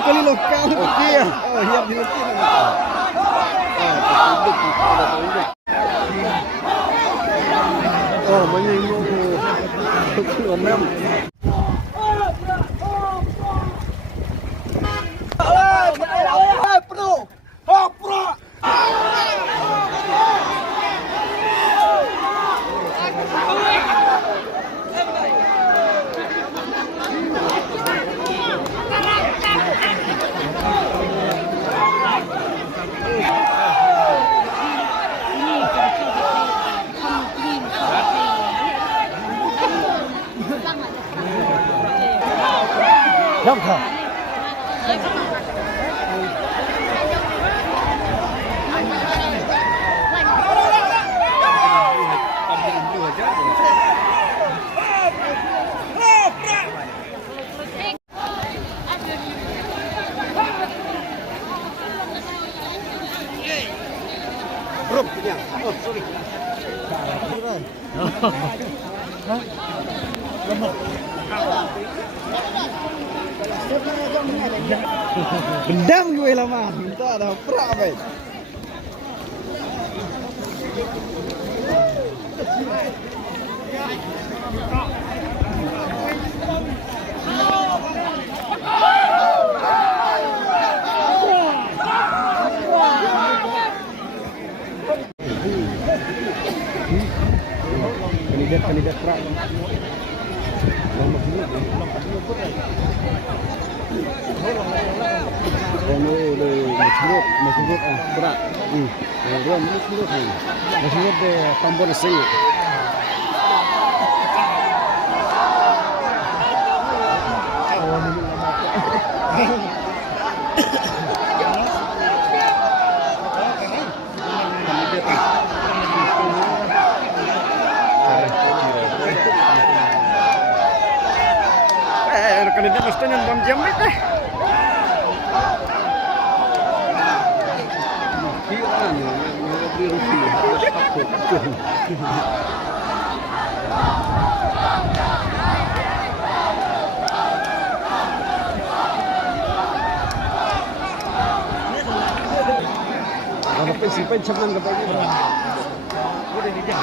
Kali lokal. Okey. Oh, hiap di lokal. Oh, menyinggung. Omem. Nampak. Bro, punya. Oh, sorry. Bendam gue lama. Minta ada perak baik. Kandidat perak. Masuk berat. Dia masuk dia tambah nasi. Kandidat mestinya bom jamit deh. Ada pensiun campur ke pagi. Udah dijah.